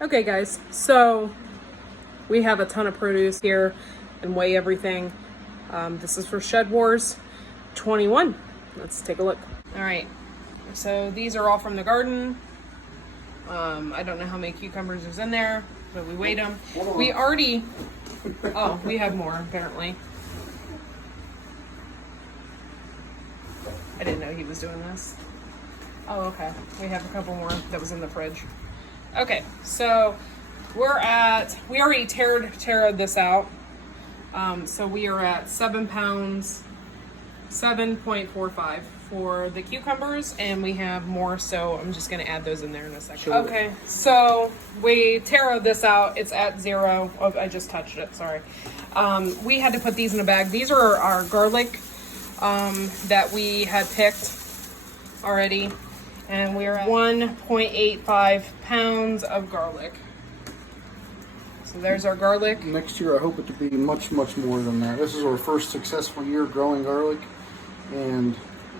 Okay guys, so we have a ton of produce here and weigh everything. This is for Shed Wars 21. Let's take a look. All right, so these are all from the garden. I don't know how many cucumbers is in there, but we weighed them. We already, oh, we have more apparently. I didn't know he was doing this. Oh, okay. We have a couple more that was in the fridge. Okay, so we already tared this out. So we are at 7 pounds, 7.45 for the cucumbers, and we have more, so I'm just gonna add those in there in a second. Sure. Okay, so we taroed this out. It's at 0. Oh, I just touched it, sorry. We had to put these in a bag. These are our garlic that we had picked already, and we're at 1.85 pounds of garlic. So there's our garlic. Next year I hope it to be much more than that. This is our first successful year growing garlic, and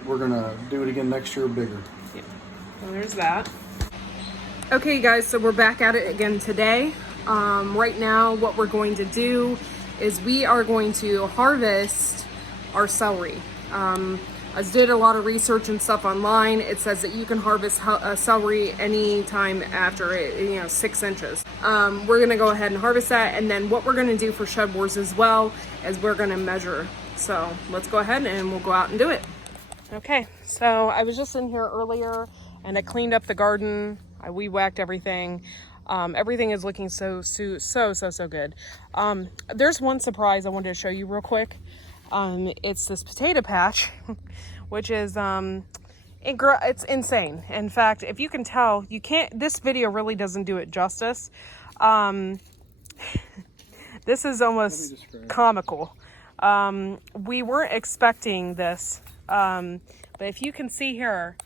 we're gonna do it again next year bigger. Yeah. So there's that. Okay guys, so we're back at it again today. Right now what we're going to do is we are going to harvest our celery. I did a lot of research and stuff online. It says that you can harvest celery anytime after it, 6 inches. We're gonna go ahead and harvest that, and then what we're gonna do for Shed Wars as well is we're gonna measure. So let's go ahead and we'll go out and do it. Okay, so I was just in here earlier and I cleaned up the garden. I weed whacked everything. Everything is looking so good. There's one surprise I wanted to show you real quick. It's this potato patch, which is, it's insane. In fact, if you can tell, this video really doesn't do it justice. This is almost comical. We weren't expecting this, but if you can see here,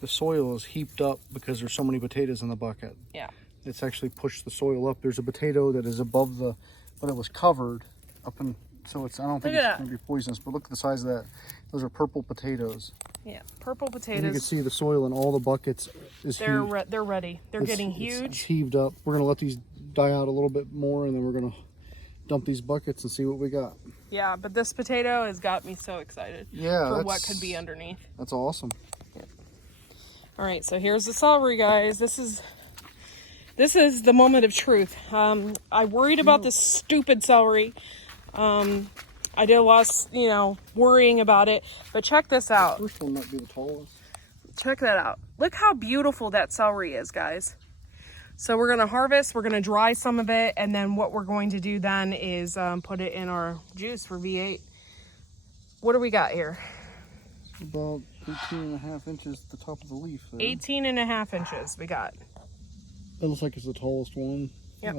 the soil is heaped up because there's so many potatoes in the bucket. Yeah. It's actually pushed the soil up. There's a potato that is above but it was covered up in, so I don't think it's going to be poisonous, but look at the size of that. Those are purple potatoes. Yeah, purple potatoes. And you can see the soil in all the buckets is they're ready. They're getting huge. It's heaved up. We're going to let these die out a little bit more, and then we're going to dump these buckets and see what we got. Yeah, but this potato has got me so excited for what could be underneath. That's awesome. Yeah. All right, so here's the celery, guys. This is the moment of truth. I worried about this stupid celery. I did a lot of, worrying about it, but check this out. First one might be the tallest. Check that out. Look how beautiful that celery is, guys. So we're gonna harvest, we're gonna dry some of it, and then what we're going to do then is put it in our juice for V8. What do we got here? About 18.5 inches at the top of the leaf there. 18.5 inches we got. That looks like it's the tallest one. Yep.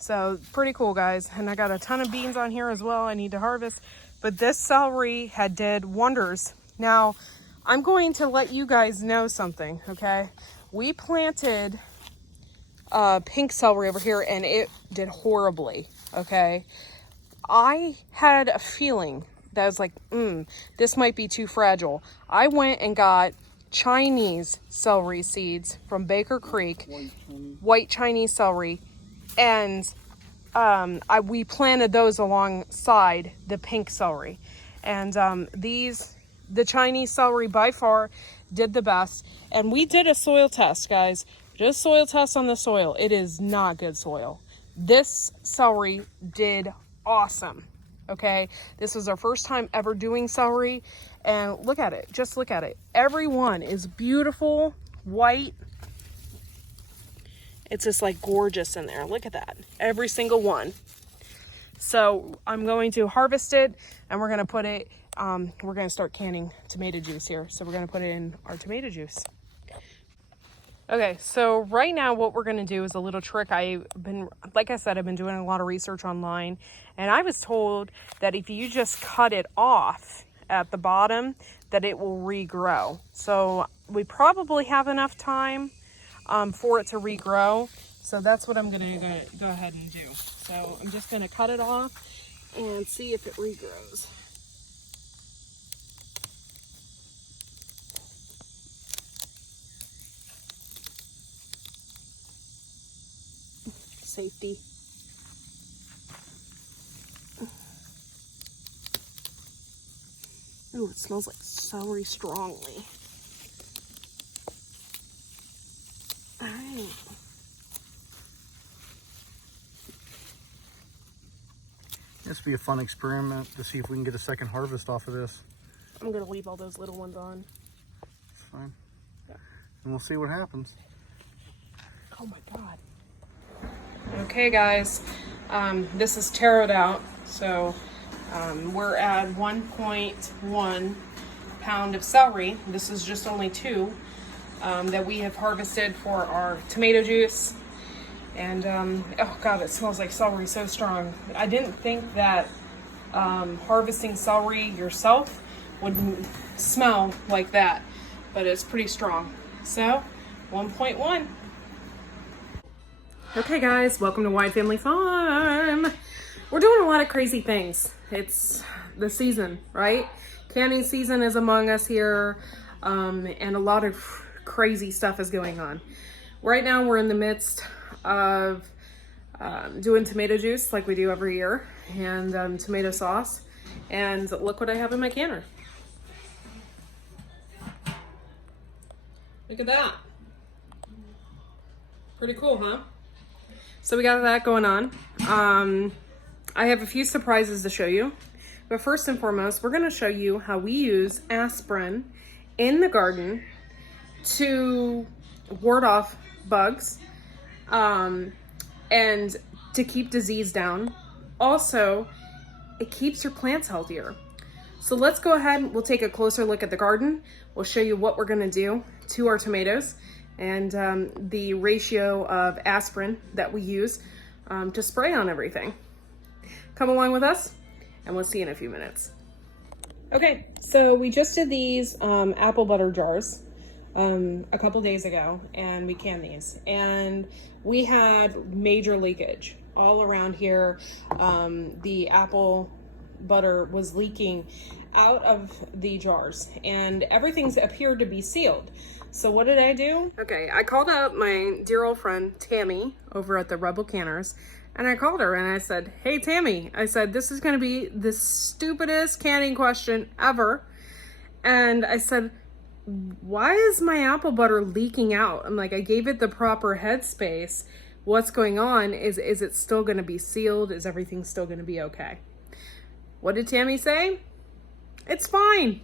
So pretty cool, guys. And I got a ton of beans on here as well I need to harvest. But this celery did wonders. Now, I'm going to let you guys know something, okay? We planted pink celery over here and it did horribly, okay? I had a feeling that I was like, this might be too fragile. I went and got Chinese celery seeds from Baker Creek, white Chinese celery, and we planted those alongside the pink celery. And the Chinese celery by far did the best. And we did a soil test, guys. Just soil test on the soil. It is not good soil. This celery did awesome. Okay, this is our first time ever doing celery, and look at it. Just look at it. Every one is beautiful, white. It's just like gorgeous in there. Look at that. Every single one. So I'm going to harvest it, and we're going to put it, we're going to start canning tomato juice here. So we're going to put it in our tomato juice. Okay, so right now what we're going to do is a little trick. Like I said, I've been doing a lot of research online, and I was told that if you just cut it off at the bottom, that it will regrow. So we probably have enough time for it to regrow. So that's what I'm going to go ahead and do. So I'm just going to cut it off and see if it regrows. safety. Ooh, it smells like celery strongly. All right. This will be a fun experiment to see if we can get a second harvest off of this. I'm gonna leave all those little ones on. It's fine. Yeah. And we'll see what happens. Oh my God. Okay guys, this is taroed out. So we're at 1.1 pound of celery. This is just only 2 that we have harvested for our tomato juice. And oh God, it smells like celery so strong. I didn't think that harvesting celery yourself would smell like that, but it's pretty strong. So 1.1. Okay guys, welcome to Wide Family Farm. We're doing a lot of crazy things. It's the season, right? Canning season is among us here, and a lot of crazy stuff is going on. Right now we're in the midst of doing tomato juice like we do every year, and tomato sauce. And look what I have in my canner. Look at that. Pretty cool, huh? So we got that going on. I have a few surprises to show you. But first and foremost, we're going to show you how we use aspirin in the garden to ward off bugs and to keep disease down. Also, it keeps your plants healthier. So let's go ahead. We'll take a closer look at the garden. We'll show you what we're going to do to our tomatoes and the ratio of aspirin that we use to spray on everything. Come along with us and we'll see you in a few minutes. Okay, so we just did these apple butter jars a couple days ago, and we canned these, and we had major leakage all around here. The apple butter was leaking out of the jars and everything's appeared to be sealed. So what did I do? Okay, I called up my dear old friend Tammy over at the Rebel Canners, and I called her and I said, hey Tammy, I said, this is gonna be the stupidest canning question ever. And I said, why is my apple butter leaking out? I'm like, I gave it the proper headspace. What's going on? Is it still gonna be sealed? Is everything still gonna be okay? What did Tammy say? It's fine.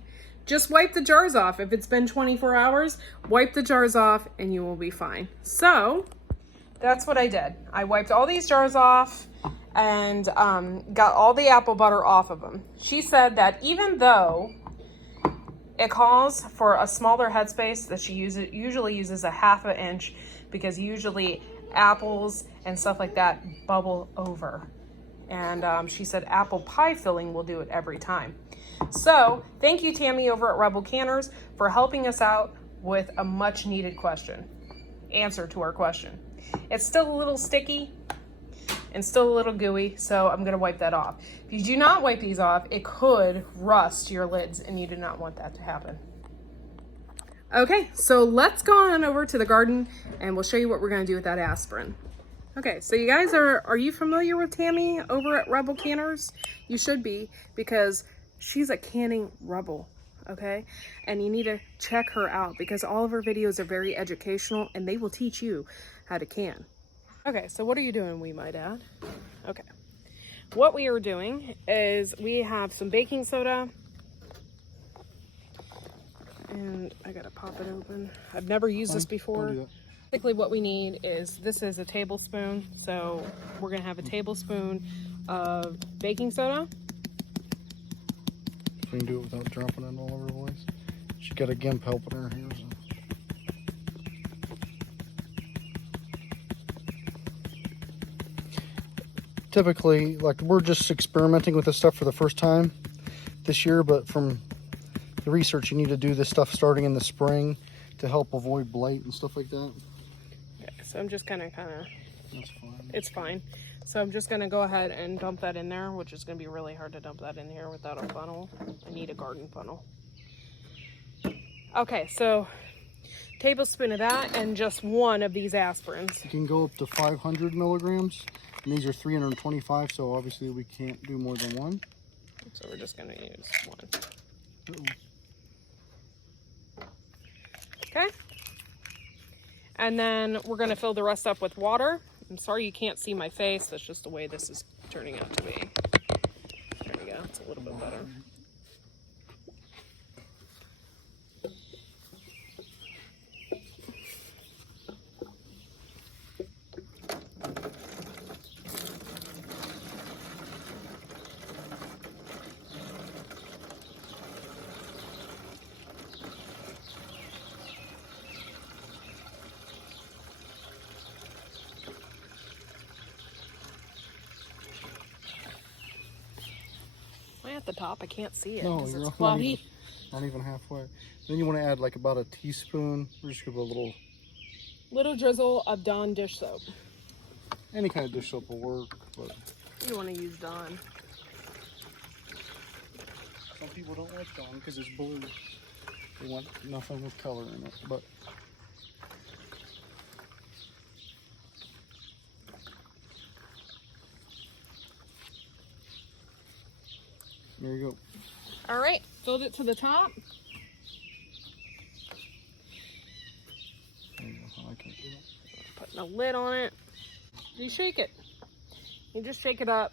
Just wipe the jars off. If it's been 24 hours, wipe the jars off and you will be fine. So that's what I did. I wiped all these jars off and got all the apple butter off of them. She said that even though it calls for a smaller headspace, that she usually uses a ½ inch, because usually apples and stuff like that bubble over. And she said apple pie filling will do it every time. So thank you, Tammy, over at Rebel Canners, for helping us out with a much needed answer to our question. It's still a little sticky and still a little gooey, so I'm gonna wipe that off. If you do not wipe these off, it could rust your lids, and you do not want that to happen. Okay, so let's go on over to the garden and we'll show you what we're gonna do with that aspirin. Okay, so you guys are you familiar with Tammy over at Rebel Canners? You should be, because she's a canning rebel, okay? And you need to check her out because all of her videos are very educational and they will teach you how to can. Okay, so what are you doing, we might add? Okay, what we are doing is we have some baking soda, and I gotta pop it open. I've never used this before. Basically what we need is, this is a tablespoon, so we're gonna have a tablespoon of baking soda. You can do it without dropping it all over the place. She got a gimp helping her here. So. Typically, like, we're just experimenting with this stuff for the first time this year, but from the research, you need to do this stuff starting in the spring to help avoid blight and stuff like that. Okay, so I'm just gonna That's fine. it's fine. So I'm just gonna go ahead and dump that in there, which is gonna be really hard to dump that in here without a funnel. I need a garden funnel. Okay, so tablespoon of that, and just one of these aspirins. You can go up to 500 milligrams, and these are 325, so obviously we can't do more than one. So we're just going to use one. Okay. And then we're going to fill the rest up with water. I'm sorry you can't see my face. That's just the way this is turning out to be. There we go. It's a little bit better. At the top, I can't see it. No, It's you're cloudy. not even halfway. Then you want to add like about a teaspoon. We're just gonna put a little drizzle of Dawn dish soap. Any kind of dish soap will work, but you want to use Dawn. Some people don't like Dawn because it's blue. They want nothing with color in it, but there you go. All right, filled it to the top. There you go. I like it. Putting a lid on it. You shake it. You just shake it up.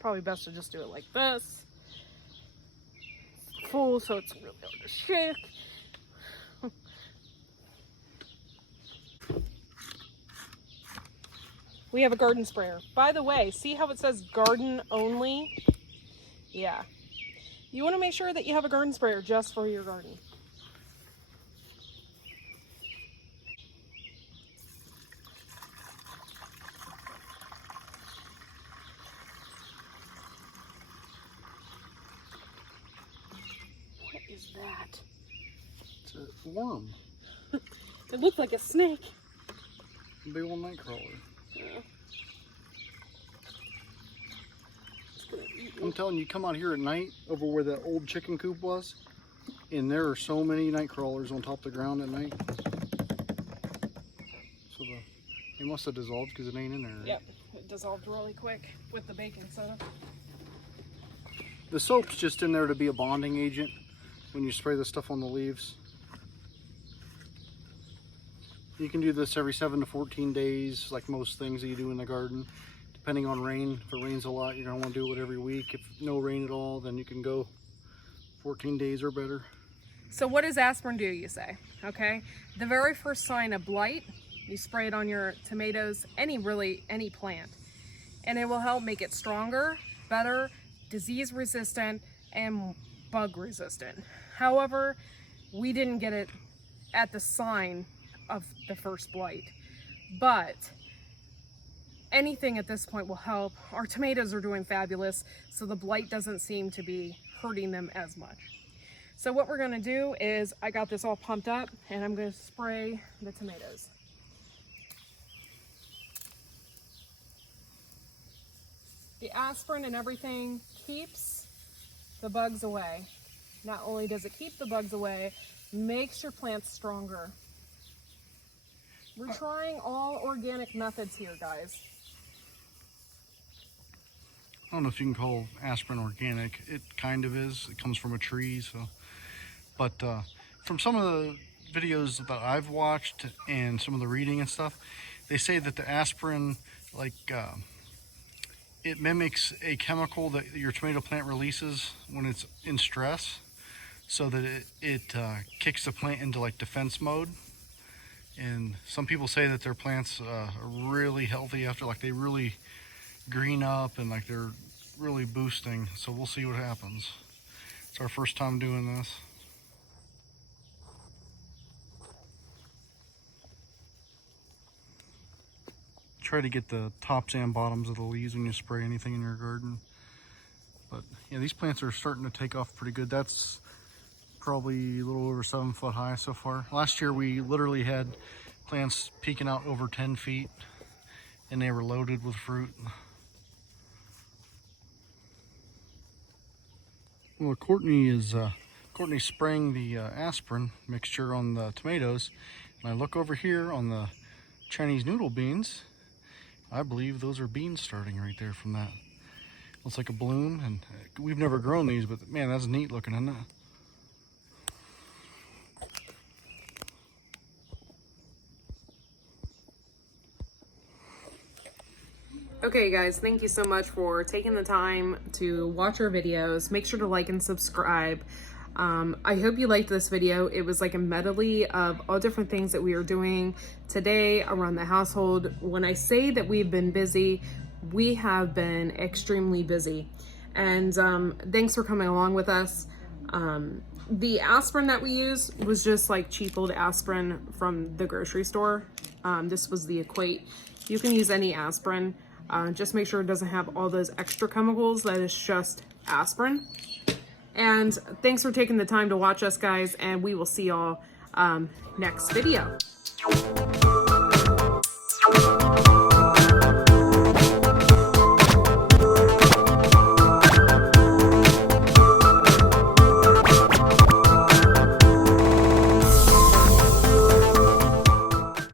Probably best to just do it like this. It's full, so it's really hard to shake. We have a garden sprayer. By the way, see how it says garden only? Yeah. You want to make sure that you have a garden sprayer just for your garden. What is that? It's a worm. It looks like a snake. A big old night crawler. Yeah. I'm telling you, come out here at night over where that old chicken coop was, and there are so many night crawlers on top of the ground at night. So they must have dissolved because it ain't in there. Right? Yep, it dissolved really quick with the baking soda. The soap's just in there to be a bonding agent when you spray the stuff on the leaves. You can do this every 7 to 14 days, like most things that you do in the garden. Depending on rain, if it rains a lot, you're gonna want to do it every week. If no rain at all, then you can go 14 days or better. So what does aspirin do, you say? Okay, the very first sign of blight, you spray it on your tomatoes, any plant, and it will help make it stronger, better, disease resistant, and bug resistant. However, we didn't get it at the sign of the first blight, but anything at this point will help. Our tomatoes are doing fabulous, so the blight doesn't seem to be hurting them as much. So what we're gonna do is, I got this all pumped up and I'm gonna spray the tomatoes. The aspirin and everything keeps the bugs away. Not only does it keep the bugs away, makes your plants stronger. We're trying all organic methods here, guys. I don't know if you can call aspirin organic. It kind of is. It comes from a tree, so. But from some of the videos that I've watched and some of the reading and stuff, they say that the aspirin, like, it mimics a chemical that your tomato plant releases when it's in stress, so that it kicks the plant into like defense mode. And some people say that their plants are really healthy after, like, they really green up and like they're really boosting. So we'll see what happens. It's our first time doing this. Try to get the tops and bottoms of the leaves when you spray anything in your garden. But yeah, these plants are starting to take off pretty good. That's probably a little over 7 foot high so far. Last year we literally had plants peeking out over 10 feet and they were loaded with fruit. Well, Courtney is Courtney's spraying the aspirin mixture on the tomatoes, and I look over here on the Chinese noodle beans. I believe those are beans starting right there from that. Looks like a bloom, and we've never grown these, but man, that's neat looking, isn't it? Okay guys, thank you so much for taking the time to watch our videos. Make sure to like and subscribe. I hope you liked this video. It was like a medley of all different things that we are doing today around the household. When I say that we've been busy, we have been extremely busy. And thanks for coming along with us. The aspirin that we used was just like cheap old aspirin from the grocery store. This was the Equate. You can use any aspirin. Just make sure it doesn't have all those extra chemicals. That is just aspirin. And thanks for taking the time to watch us, guys, and we will see y'all next video.